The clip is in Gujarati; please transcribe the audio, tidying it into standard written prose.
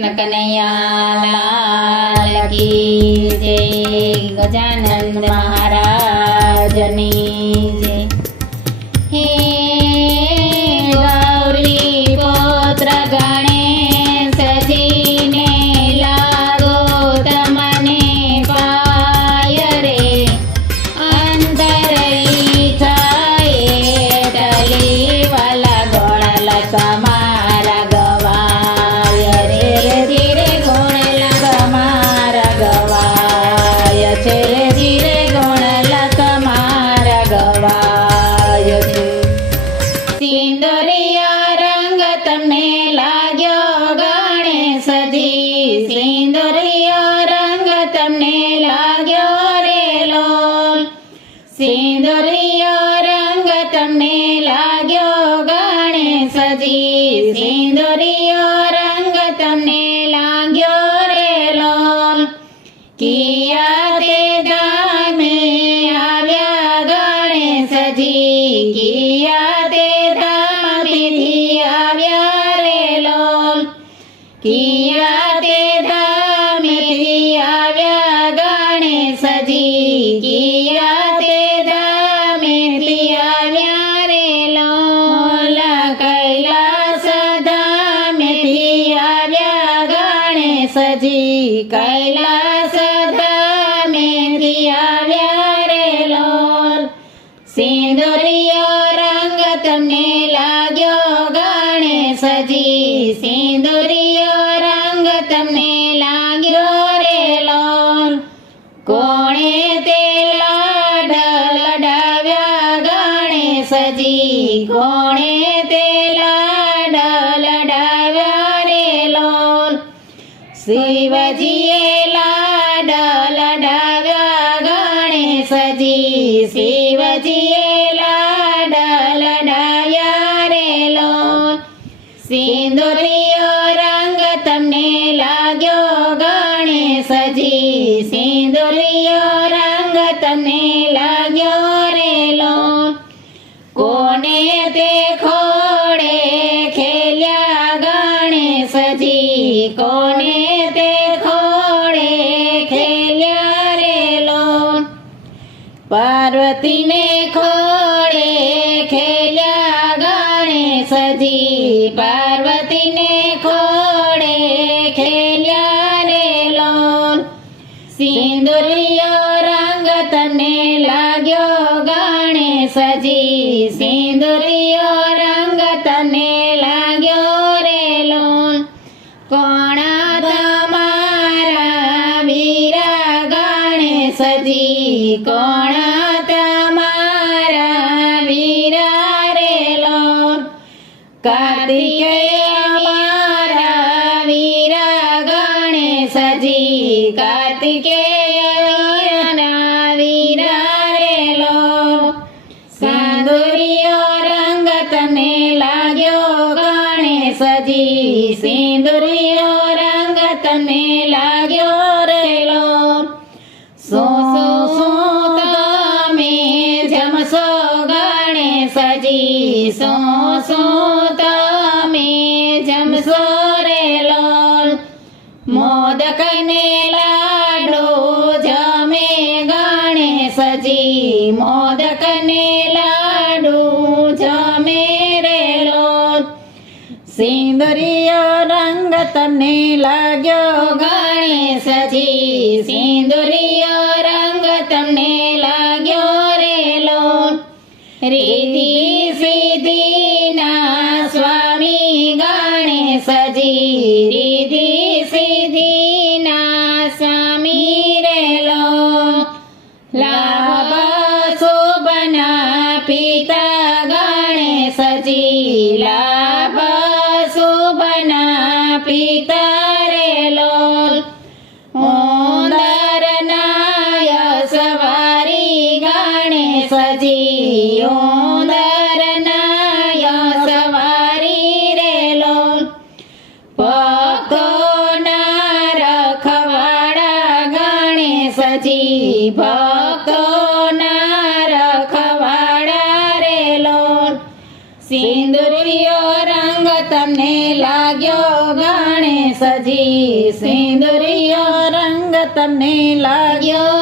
કૃષ્ણ કનૈયા લાલ કી જય, ગજાનંદ મહારાજની જય। હે ગૌરી પુત્ર ગણેશજીને લાગો તમને પાય રે, અંતર ઈચ્છાએ ટલી વાલા ગોળલ તમારા ગવાય રે, ધીરે ગોળલ તમારા ગવાય છે, ધીરે ગોળલ તમારા ગવાય છે। સિંદુરિયા રંગ તમને લાગ્યો ગણેશજી, સિંદુરિયા રંગ તમને લાગ્યો રે લોલ, સિંદુરિયો રંગ તમને લાગ્યો ગણેશજી, સિંદુરિયો રંગ તમને લાગ્યો રે લોલ। કિયા તે ધામે આવ્યા ગણેશજી, કિયા તે ધામથી આવ્યા રે લોલ, કિયા તે ધામેથી આવ્યા ગણેશજી, કિયા તે ધામેથી આવ્યા રે લોલ, કૈલાસ ધામેથી આવ્યા ગણેશજી, કૈલાસ ધામેથી આવ્યા રે લોલ। સિંદુરિયો રંગ તમને લાગ્યો ગણેશજી, સિંદુરિયો રંગ તમને લાગ્યો રે લોલ, કોણે તે લાડ લડાવ્યા ગણેશજી, કોણે તે લાડ લડાવ્યા રે લોલ, શિવજીએ લાડ લડાવ્યા ગણેશજી, શિવજીએ લાડ લડાવ્યા રે લોલ। સિંદુરિયો રંગ તમને લાગ્યો ગણેશજી, સિંદુરિયો રંગ તમને લાગ્યો રે લોલ, કોને તે ખોળે ખેલ્યા ગણેશજી, કોને તે ખોળે ખેલ્યા રે લોલ, પાર્વતીને ખોળે ખેલ્યા ગણેશજી, પાર્વતીને ખોળે ખેલ્યા રે લોલ। સિંદુરિયો રંગ તમને લાગ્યો ગણેશજી, સિંદુરિયો રંગ તમને લાગ્યો રે લોલ, કોણા તમારા વીરા ગણેશજી, કોણા તમારા વીરા રે લોલ, કાર્તિકેય મારા વીરા ગણેશજી, કાર્તિકેય વીરા રે લોલ, સિંદુરિયો રંગ તમને લાગ્યો ગણેશજી, સિંદુરિયો રંગ તમને લાગ્યો રે લોલ, શું તમે જમશો ગણેશજી, શું તમે જમશો રે લોલ, મોદક ને લાડુ જમે ગણેશજી, મોદક ને લાડુ જમે રે લોલ, સિંદુરિયો રંગ તમને લાગ્યો ગણેશજી, સિંદુરિયો રંગ તમને લાગ્યો રે લોલ, રીતિ સિદ્ધિના સ્વામી ગણેશજી, રીતિ સિદ્ધિના સ્વામી રે લોલ, લાભ શુભના પિતા ગણેશજી, લાભ શુભના પિતા રે લોલ, ઉંદરના સવારી ગણેશજી, ઉંદરના સવારી રે લોલ, ભક્તોના રખવાડા ગણેશજી, ભક્તોના રખવાડા રે લોલ, સિંદુરિયો રંગ તમને લાગ્યો ગણેશજી। સજી સિંદુરિયો રંગ તમને લાગ્યો